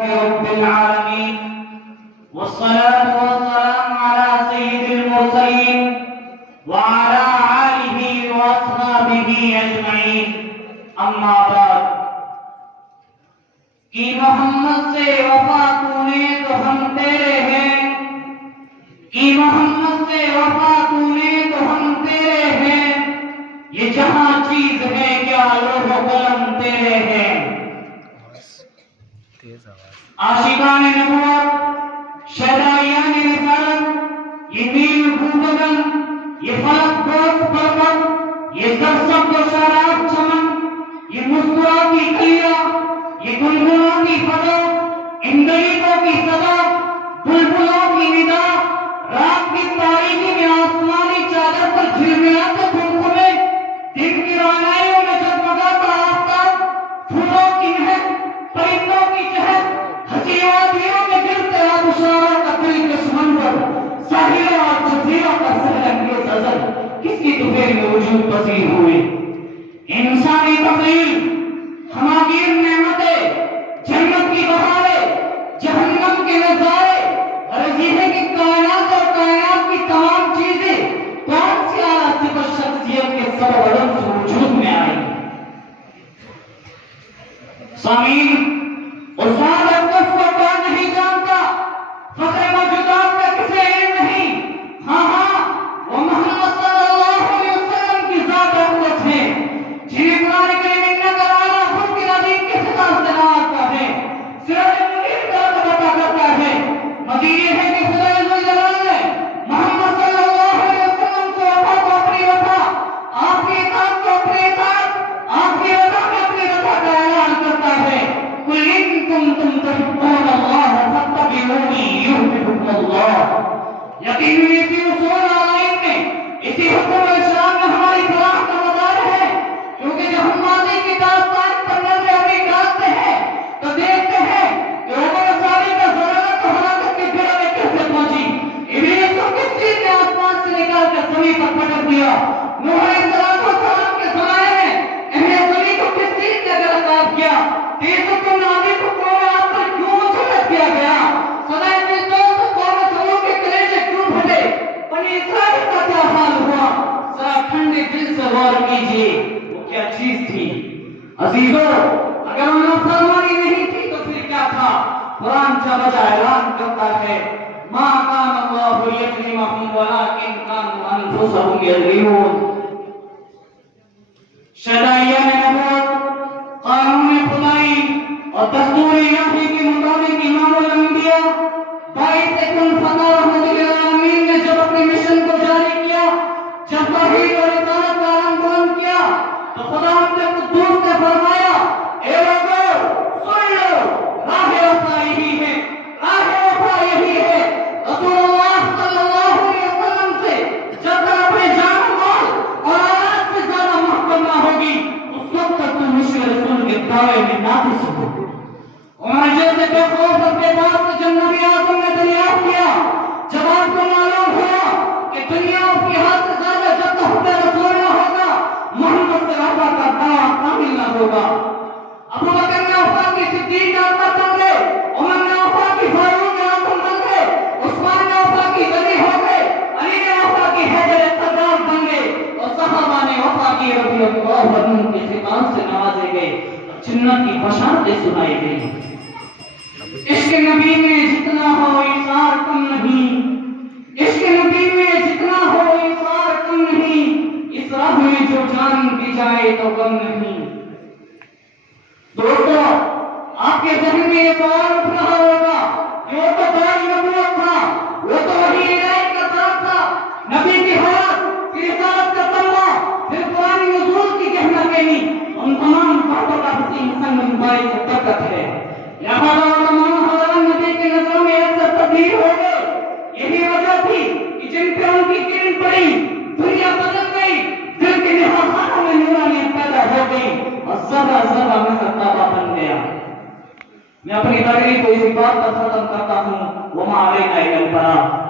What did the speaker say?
رب العالمين والصلاة والسلام على سيد المرسلين وعلى آله وأصحابه أجمعين أما بعد کہ محمد سے وفا تو نے تو ہم تیرے ہیں، کہ محمد سے وفا تو نے تو ہم تیرے ہیں، یہ جہاں چیز ہے کیا لوح و قلم تیرے ہیں۔ عاشقان نبوت، شہدائیان رسالت، یہ نیل بھوگگن، یہ فلک دوست پربت، یہ زرزب و شراب چمن، یہ مسکراتی کلیاں، یہ گنگناتی فضا، ان غریبوں کی صدا، بلبلوں کی ندا، رات کی تاریکی میں آسمانی چادر پر جھلملاتے تمکمے، دن کی رونائیوں میں جگمگاتا آفتاب، پھولوں کی مہک، پرندوں کی چہک، ہنسی وادیوں میں گرتے آبشاروں کا دلکش منظر، ساحلوں اور جزیروں کا سحر انگیز ازل کس کی طفیل میں وجود پذیر ہوئے۔ انسانی تبدیل، ہماگیر نعمتیں، جنت کی بہاریں، جہنم کے نظارے، اور یہ ہے کہ کائنات اور کائنات کی تمام چیزیں کون سی اعلیٰ صفت شخصیت کے سبب علم سے وجود میں آئی۔ سامعین، استاد اقدس کو کون نہیں جانتا، فخر موجودات کا کسے علم نہیں، ہاں وہ محمد صلی اللہ علیہ وسلم کی ذات اقدس ہے، جنہیں قرآن کریم انک لعلی خلق عظیم کے خطاب سے نوازتا ہے، سراج منیر کا عطا کرتا ہے۔ مزید یہ ہے کہ خدا عز و جلال نے محمد صلی اللہ علیہ وسلم سے وفا کو اپنی وفا، آپ کی اطاعت کو اپنی اطاعت، آپ کی رضا میں اپنی رضا کا اعلان کرتا ہے۔ قل ان کنتم تحبون اللہ فاتبعونی یحببکم اللہ۔ یقیناً اسی اصول اور آئین میں، اسی حکم و اسلام میں ہماری فلاح کا مدار ہے، کیونکہ جب ہم ماضی کی داستان پر نظر اپنی ڈالتے ہیں تو دیکھتے ہیں کہ عمر ثانی کا ضلالت و ہلاکت کی گرہ میں کیسے پہنچی۔ ابلیس کو کس چیز نے آسمان سے نکال کر زمین پر پٹک دیا۔ نوح علیہ السلام کے زمانے میں اہل زمین کو کس چیز نے گرفتار کیا۔ تیزت و نادی کو قوم عاد پر کیوں مسلط کیا گیا۔ سدائے فردوس کو قوم سمود کے کلیجے کیوں پھٹے۔ بنی اسرائیل کا کیا حال ہوا، ذرا ٹھنڈے دل سے غور کیجیے، وہ کیا چیز تھی۔ عزیزو، اگر ان فرمانی نہیں تھی تو پھر کیا تھا۔ قرآن کا بجا اعلان کرتا ہے ما کان اللہ لیظلمہم ولکن کانوا انفسہم یظلمون۔ شہدائیان نبوت، قانون خدائی اور دستور الہی کے مطابق امام الانبیاء باعث کن فتح رحمت للعالمین نے جب اپنے مشن کو جاری کیا، جب توحید اور رسالت کا علم بلند کیا، تو خدا نے قدوس نے فرمایا اے لوگو سن لو، راہ وفا یہی ہے، راہ وفا یہی ہے۔ رسول اللہ صلی اللہ علیہ وسلم سے جب تک اپنے جان مال اور اولاد سے زیادہ محبت نہ ہوگی، اس وقت تک تم مشن رسول کے دعوے میں نہ بھی سکو۔ عمر جیسے بے خوف اپنے پاس سے جب نبی اعظم نے دریافت کیا، جب آپ کو معلوم ہوا کہ دنیا اس کے ہاتھ سے زیادہ جب تک حب رسول نہ ہوگا، محمد سے وفا کا دعویٰ کامل نہ ہوگا۔ ابو بکر نے وفا کی صدیق اکبر بن گئے، عمر نے وفا کی فاروق اعظم بن گئے، عثمان نے وفا کی غنی ہو گئے، علی نے وفا کی حیدر قذاف بن گئے، اور صحابہ نے وفا کی رضی اللہ عنہم کے خطاب سے نوازے گئے، جنت کی بشارتیں سنائی گئی۔ عشق نبی میں جتنا ہو ایثار کم نہیں، عشق نبی میں جتنا ہو ایثار کم نہیں، اس راہ میں جو جان دی جائے تو غم نہیں۔ دوستو، آپ کے ذہن میں یہ سوال اٹھ رہا ہوگا کہ وہ تو داعی نبوت تھا، وہ تو وحی الہی کا تاج تھا، نبی کی حیات، پھر رسالت کا تمغہ، پھر قرآن نزول کی گہنا گہنی، ان تمام باتوں کا حسین سنگ باعث برکت ہے۔ لہذا تمام حضرات نبی کے نظروں میں ایسا تبدیل ہو گئے۔ یہی وجہ تھی کہ جن پہ ان کی کرن پڑی، دنیا بدل گئی، دل کے نہاخانوں میں نورانیت پیدا ہو گئی، اور ذرہ ذرہ میں تابہ بن گیا۔ میں اپنی تقریر کو اسی بات پر ختم کرتا ہوں، وما علینا الا البلاغ۔